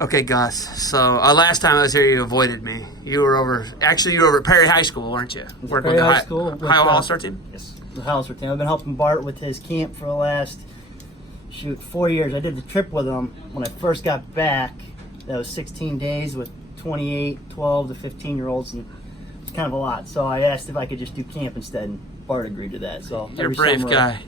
Okay, Gus. So last time I was here, you avoided me. You were over at Perry High School, weren't you? Working Perry with the High School. Ohio All-Star team? Yes, the All-Star team. I've been helping Bart with his camp for the last, 4 years. I did the trip with him when I first got back. That was 16 days with 28, 12 to 15-year-olds, and it's kind of a lot. So I asked if I could just do camp instead, and Bart agreed to that. So you're a brave guy.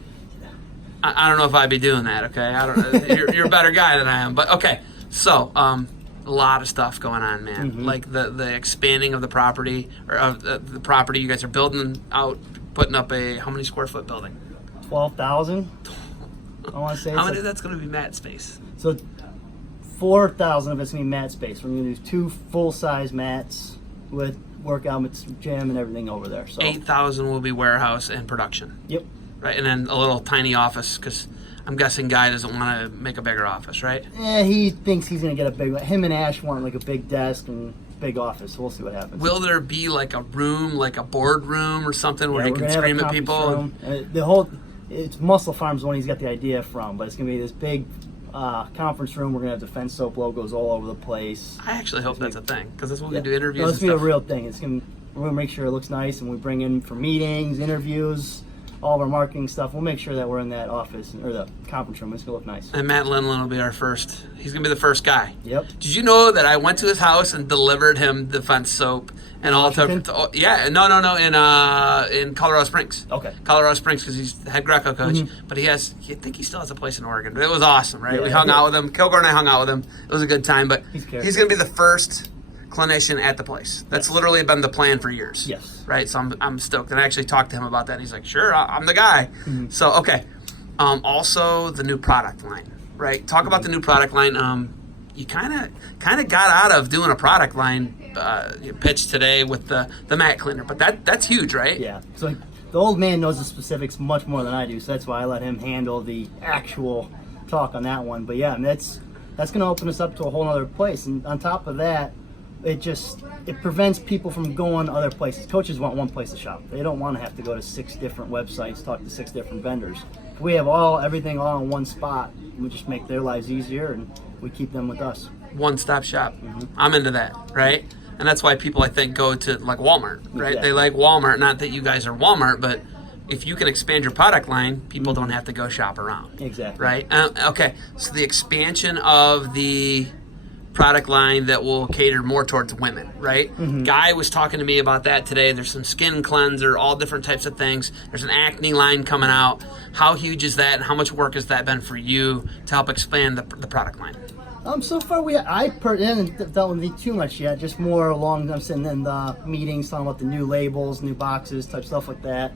I don't know if I'd be doing that, okay? I don't. You're a better guy than I am, but okay. So, a lot of stuff going on, man. Mm-hmm. Like the expanding of the property, or of the property. You guys are building out, putting up how many square foot building? 12,000. I want to say. How many? That's going to be mat space. So 4,000 of it's going to be mat space. We're going to do 2 full-size mats with workout gym and everything over there. So 8,000 will be warehouse and production. Yep. Right, and then a little tiny office, because I'm guessing Guy doesn't want to make a bigger office, right? Yeah, he thinks he's going to get a big one. Him and Ash want like a big desk and big office. So we'll see what happens. Will there be like a room, like a board room or something where he can scream at people? It's Muscle Farms one he's got the idea from, but it's going to be this big conference room. We're going to have Defense Soap logos all over the place. I actually hope that's a thing, because that's what we can do interviews. It's going to be a real thing. We're going to make sure it looks nice, and we bring in for meetings, interviews, all of our marketing stuff. We'll make sure that we're in that office or the conference room. It's going to look nice. And Matt Linlin will be our first. He's going to be the first guy. Yep. Did you know that I went to his house and delivered him Defense Soap and all No, in Colorado Springs. Okay. Colorado Springs, because he's the head Greco coach. Mm-hmm. But I think he still has a place in Oregon. But it was awesome, right? Yeah, we hung out with him. Kilgore and I hung out with him. It was a good time. But He's going to be the first clinician at the place. That's literally been the plan for years. Yes. Right? So I'm stoked. And I actually talked to him about that. And he's like, sure, I'm the guy. Mm-hmm. So, okay. Also, the new product line, right? Talk about the new product line. You kind of got out of doing a product line pitch today with the mat cleaner, but that's huge, right? Yeah. So the old man knows the specifics much more than I do, so that's why I let him handle the actual talk on that one. But yeah, and that's going to open us up to a whole other place. And on top of that, it prevents people from going other places. Coaches want one place to shop. They don't want to have to go to 6 different websites, talk to 6 different vendors. We have everything all in one spot. We just make their lives easier, and we keep them with us. One-stop shop. Mm-hmm. I'm into that, right? And that's why people, I think, go to like Walmart, right? Exactly. They like Walmart. Not that you guys are Walmart, but if you can expand your product line, people don't have to go shop around. Exactly. Right? Okay. So the expansion of the product line that will cater more towards women, right? Mm-hmm. Guy was talking to me about that today. There's some skin cleanser, all different types of things. There's an acne line coming out. How huge is that, and how much work has that been for you to help expand the product line? So far I haven't dealt with it too much yet. Just more along I'm sitting in the meetings talking about the new labels, new boxes, type stuff like that.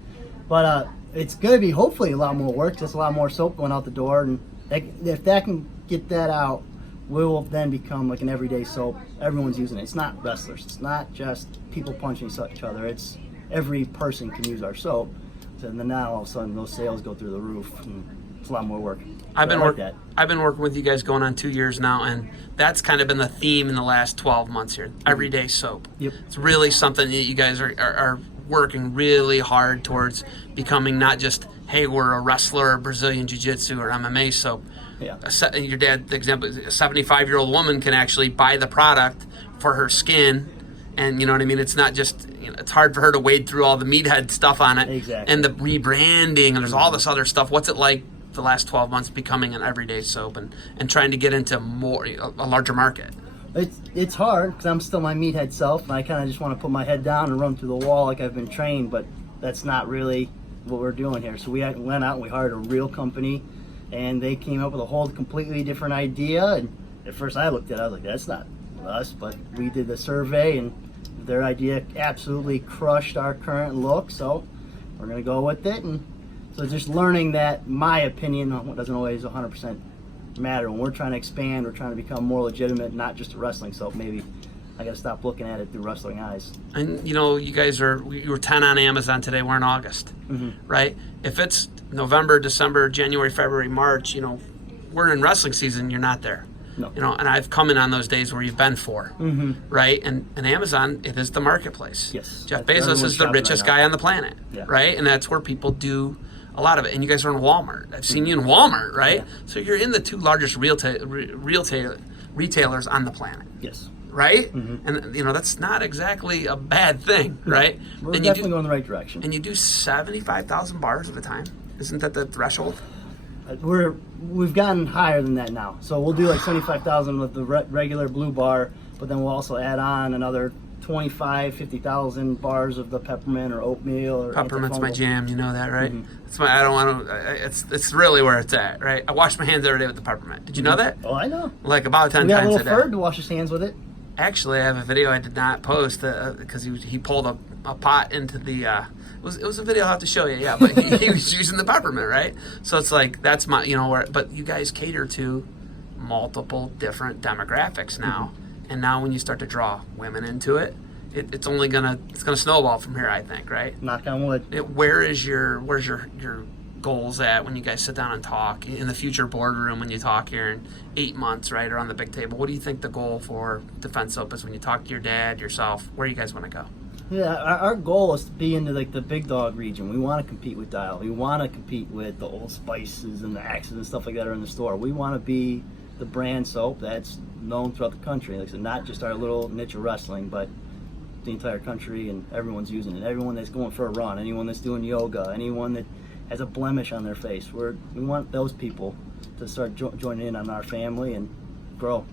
But it's going to be hopefully a lot more work. Just a lot more soap going out the door, and if that can get that out, we will then become like an everyday soap. Everyone's using it. It's not wrestlers. It's not just people punching each other. It's every person can use our soap. So then now all of a sudden those sales go through the roof. And it's a lot more work. I've been working with you guys going on 2 years now, and that's kind of been the theme in the last 12 months here. Everyday soap. Yep. It's really something that you guys are working really hard towards becoming, not just, hey, we're a wrestler or Brazilian Jiu-Jitsu or MMA soap. Yeah. Your dad, the example, a 75-year-old woman can actually buy the product for her skin, and you know what I mean? It's not just, it's hard for her to wade through all the meathead stuff on it. Exactly. And the rebranding, and there's all this other stuff. What's it like the last 12 months becoming an everyday soap and trying to get into a larger market? It's hard because I'm still my meathead self, and I kind of just want to put my head down and run through the wall like I've been trained, but that's not really what we're doing here. So we went out and we hired a real company, and they came up with a whole completely different idea. And at first I looked at it, I was like, that's not us, but we did the survey, and their idea absolutely crushed our current look, so we're going to go with it. And so just learning that my opinion doesn't always 100% matter. When we're trying to expand, we're trying to become more legitimate, not just a wrestling soap. Maybe I got to stop looking at it through wrestling eyes. And you guys you were 10 on Amazon today. We're in August, right? If it's November, December, January, February, March, we're in wrestling season. You're not there. No. And I've come in on those days where you've been for, right? And Amazon, it is the marketplace. Yes. Jeff Bezos is the richest guy on the planet, right? And that's where people do a lot of it. And you guys are in Walmart. I've seen you in Walmart, right? Yeah. So you're in the 2 largest retailers on the planet, Yes. right? And that's not exactly a bad thing, right? We're and definitely going in the right direction. And you do 75,000 bars at a time. Isn't that the threshold? We've gotten higher than that now. So we'll do like 75,000 with the regular blue bar, but then we'll also add on another 50,000 bars of the peppermint or oatmeal. Or Peppermint's my antifungal. jam, you know that, right? It's my. I don't want to. It's really where it's at, right? I wash my hands every day with the peppermint. Did you know that? Oh, I know. Like about 10 We got a times a little day. Ferg to wash his hands with it. Actually, I have a video I did not post because he pulled a pot into the. It was a video I'll have to show you, yeah. But he was using the peppermint, right? So it's like that's my but you guys cater to multiple different demographics now, and now when you start to draw women into it, it's gonna snowball from here, I think, right? Knock on wood. Where's your goals at when you guys sit down and talk in the future boardroom when you talk here in 8 months, right, around the big table? What do you think the goal for Defense Soap is when you talk to your dad, yourself? Where do you guys want to go? Yeah, our goal is to be into like the big dog region. We want to compete with Dial. We want to compete with the Old Spices and the Axes and stuff like that are in the store. We want to be the brand soap that's known throughout the country. Like I said, not just our little niche of wrestling, but the entire country, and everyone's using it. Everyone that's going for a run, anyone that's doing yoga, anyone that has a blemish on their face. We want those people to start joining in on our family and grow.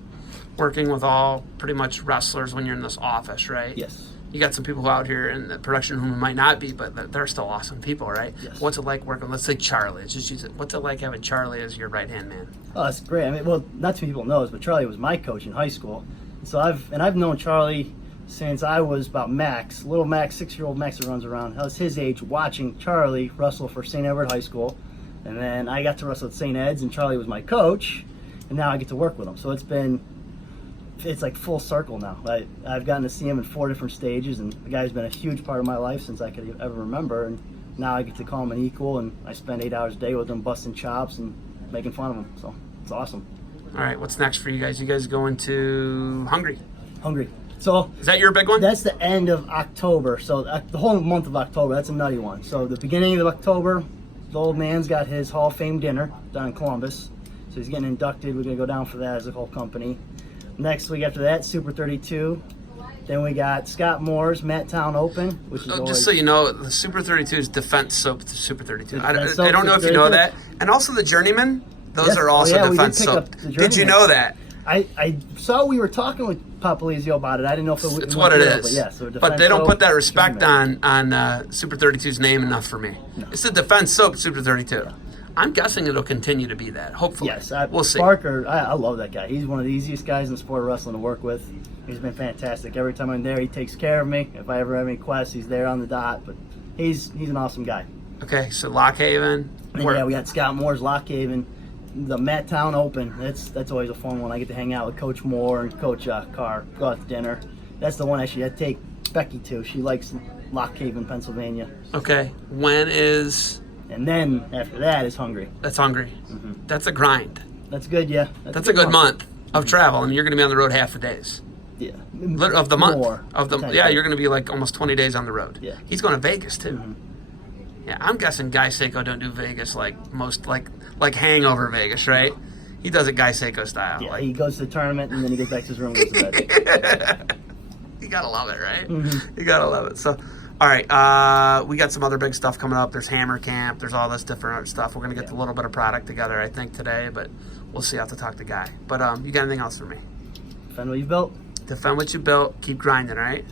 Working with all pretty much wrestlers when you're in this office, right? Yes. You got some people out here in the production room who might not be, but they're still awesome people, right? Yes. What's it like working? Let's say Charlie. Let's just use it. What's it like having Charlie as your right hand man? Oh, it's great. I mean, well, not too many people know this, but Charlie was my coach in high school. So I've known Charlie since I was about Max, little Max, 6-year-old Max that runs around. I was his age watching Charlie wrestle for St. Edward High School. And then I got to wrestle at St. Ed's, and Charlie was my coach. And now I get to work with him. So it's like full circle now. I've gotten to see him in 4 different stages, and the guy's been a huge part of my life since I could ever remember. And now I get to call him an equal, and I spend 8 hours a day with him busting chops and making fun of him. So it's awesome. All right, what's next for you guys? You guys going to Hungary? So Is that your big one? that's the end of October. So the whole month of October, that's a nutty one. So the beginning of October, the old man's got his Hall of Fame dinner down in Columbus. So he's getting inducted. We're going to go down for that as a whole company. Next week after that, Super 32. Then we got Scott Moore's Matt Town Open, which is Oh, always, just so you know, the Super 32 is Defense Soap Super 32. I Defense Soap don't know if Super you know 32. that. And also the Journeyman, those Yes. are also Oh, yeah, we did Defense pick Soap. up the Did you Journeyman. know that? I saw we were talking with Papalizio about it. I didn't know if It's went what it through, is. But, yeah, so But they don't Defense put that Soap, respect Journeyman. on Super 32's name enough for me. No. It's the Defense Soap Super 32. I'm guessing it'll continue to be that. Hopefully. Yes, we'll see. Parker, I love that guy. He's one of the easiest guys in the sport of wrestling to work with. He's been fantastic. Every time I'm there, he takes care of me. If I ever have any quests, he's there on the dot. But he's an awesome guy. Okay, so Lock Haven. And yeah, we got Scott Moore's Lock Haven, the Matt Town Open. That's always a fun one. I get to hang out with Coach Moore and Coach Carr, go out to dinner. That's the one actually I'd take Becky to. She likes Lock Haven, Pennsylvania. Okay, when is... And then after that is Hungary. That's Hungry. That's a grind. That's good, yeah. That's a good month of travel, and you're going to be on the road half the days. Yeah. Of the month. More, Yeah, potentially. you're going to be like almost 20 days on the road. Yeah. He's going to Vegas too. Yeah, I'm guessing Guy Sako don't do Vegas like most like hangover Vegas, right? He does it Guy Sako style. Yeah, like, he goes to the tournament and then he goes back to his room and goes to bed. you gotta love it, right? You gotta love it. So, all right, we got some other big stuff coming up. There's Hammer Camp. There's all this different stuff. We're gonna get a little bit of product together, I think, today, but we'll see. I have to talk to Guy. But you got anything else for me? Defend what you've built. Defend what you built. Keep grinding, all right?